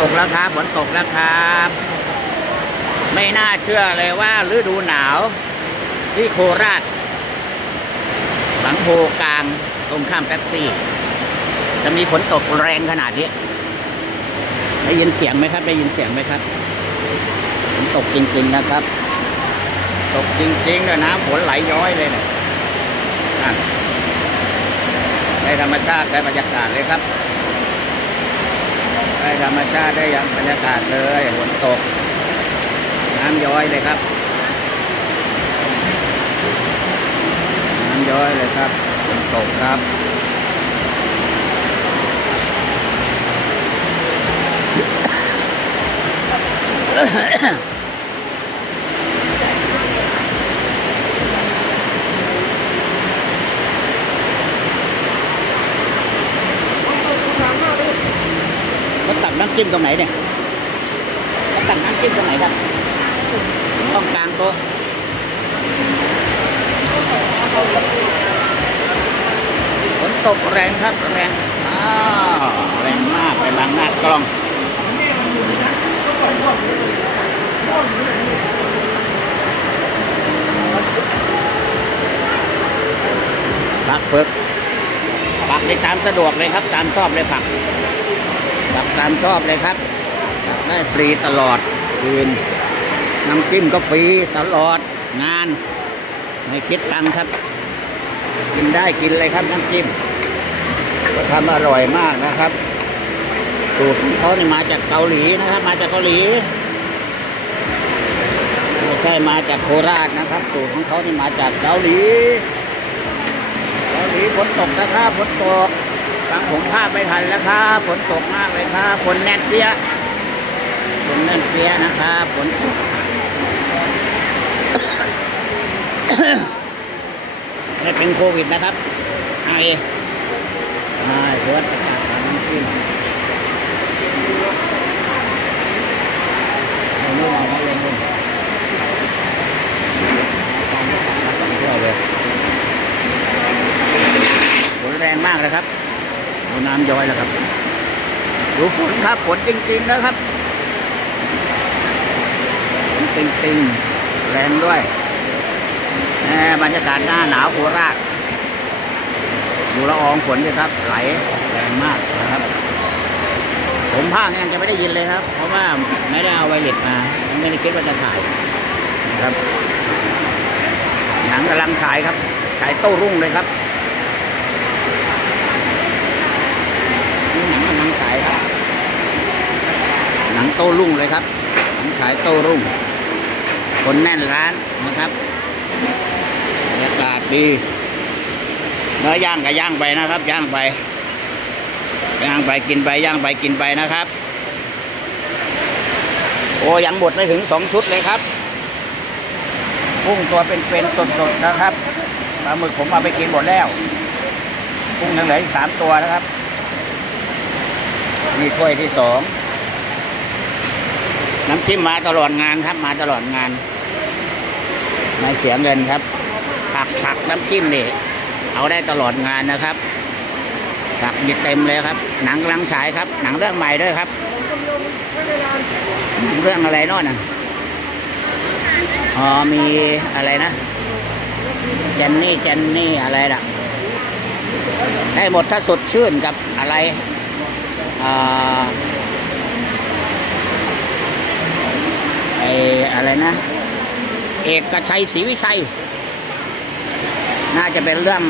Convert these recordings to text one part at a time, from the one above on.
ตกแล้วครับฝนตกแล้วครับ ไม่น่าเชื่อเลยว่าฤดูหนาว ที่โคราช หลังโพกลางตรงข้ามแป๊บซี่ จะมีฝนตกแรงขนาดนี้ ได้ยินเสียงไหมครับ ได้ยินเสียงไหมครับฝนตกจริงๆนะครับ ตกจริงๆนะน้ำฝนไหลย้อยเลยเนะนั่นได้ธรรมชาติได้บรรยากาศเลยครับ ได้ธรรมชาติได้ยังบรรยากาศเลยฝนตก น้ำย้อยเลยครับ น้ำย้อยเลยครับฝนตกครับเขาตักน้ำ จิ้มตรงไหนเนี่ยตักน้ำจิ้มตรงไหนครับต้องกลางโต๊ะฝนตกแรงครับแรงอ้าวแรงมากไปบางหน้ากล้องผักเพิกผักได้ตามสะดวกเลยครับ ตามชอบเลยผัก ตักตามชอบเลยครับตักได้ฟรีตลอดคืนน้ำจิ้มก็ฟรีตลอดงาน ไม่คิดตังค์ครับ กินได้กินเลยครับน้ำจิ้มก็ทำอร่อยมากนะครับสูตรของเขานี่มาจากเกาหลีนะครับ มาจากเกาหลีไม่ใช่มาจากโคราชนะครับ สูตรของเขานี่มาจากเกาหลีเกาหลีฝนตกนะครับฝนตก ฟังผมภาพไม่ทันแล้วครับฝนตกมากเลยครับฝนแน่นเปี้ยฝนแน่นเปี้ยนะครับฝนตกไม่เป็นโควิดนะครับไอไอเพื่อนขึ้นเอานู่นเอานู่นเอานู่นเที่ยวเลยฝนแรงมากเลยครับ ดูน้ำย้อยแล้วครับ ดูฝนครับฝนจริงๆนะครับฝนจริงๆแรงด้วยแหมบรรยากาศหน้าหนาวโคราชดูละอองฝนเลยครับ ไหลแรงมากนะครับ ผมภาคยังจะไม่ได้ยินเลยครับ เพราะว่าไม่ได้เอาไวเลสมา ไม่ได้คิดว่าจะถ่ายนะครับหนังกำลังฉายครับฉายโต้รุ่งเลยครับ นี่หนังกำลังฉายครับ หนังโต้รุ่งเลยครับหนังฉายโต้รุ่ง คนแน่นร้านนะครับบรรยากาศดีเนื้อย่างกับย่างไปนะครับ ย่างไป ย่างไปกินไปย่างไปกินไปนะครับ โอ้ยังหมดไม่ถึงสองชุดเลยครับกุ้งตัวเป็นๆสดๆนะครับปลาหมึกผมเอาไปกินหมดแล้วกุ้งยังเหลืออีกสามตัวนะครับนี่ถ้วยที่สอง น้ำจิ้มมาตลอดงานครับ มาตลอดงานไม่เสียเงินครับ ผักผักน้ำจิ้มนี่เอาได้ตลอดงานนะครับ ผักมีเต็มเลยครับ หนังกำลังฉายครับ หนังเรื่องใหม่ด้วยครับ เรื่องอะไรโน่นน่ะอ๋อมีอะไรนะเจนนี่เจนนี่อะไรล่ะ ได้หมดถ้าสดชื่นกับอะไรอ่า ออะไรนะ เอกชัยศรีวิชัย น่าจะเป็นเรื่อง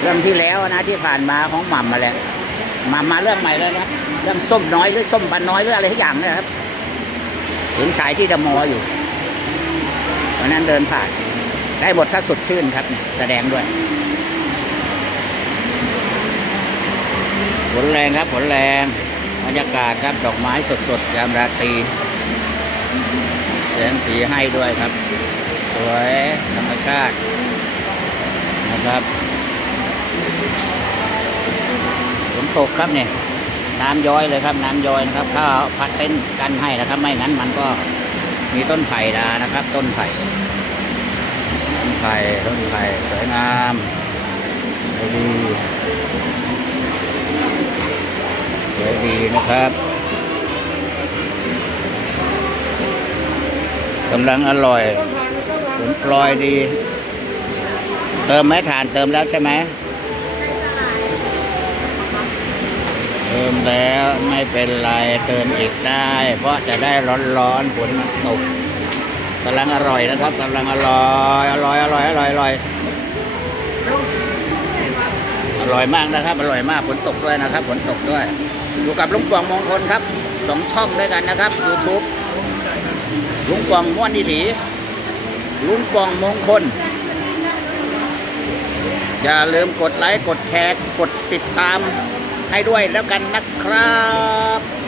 เรื่องที่แล้วนะที่ผ่านมาของหม่ำมาแหละมามาเรื่องใหม่แล้วนะเรื่องส้มน้อยหรือส้มปันน้อยหรืออะไรทุกอย่างเนี่ยครับเห็นชายที่ดมออยู่วันนั้นเดินผ่าน ได้บทถ้าสดชื่นครับ แสดงด้วยฝนแรงครับฝนแรงบรรยากาศครับดอกไม้สดๆยามราตรี แสงสีให้ด้วยครับ สวยธรรมชาตินะครับฝนตกครับเนี่ยน้ำย้อยเลยครับ น้ำย้อยนะครับ ถ้าพัดเต้นกันให้นะครับ ไม่งั้นมันก็มีต้นไผ่ดานะครับ ต้นไผ่ต้นไผ่ต้นไผ่สวยงามดีสวยดีนะครับ กำลังอร่อยผลปลอยดี เติมไหมทานเติมแล้วใช่ไหมเติมแล้วไม่เป็นไรเติมอีกได้ เพราะจะได้ร้อนๆฝนมันตกกำลังอร่อยนะครับกำลังอร่อยอร่อยอร่อยอร่อยอร่อยอร่อยมากนะครับอร่อยมากฝนตกด้วยนะครับฝนตกด้วยอยู่กับลุงกวางมงคลครับสองช่องด้วยกันนะครับ YouTube ลุงกองม้วนอีหลีลุงกองมงคล อย่าลืมกดไลค์ กดแชร์ กดติดตามให้ด้วยแล้วกันนะครับ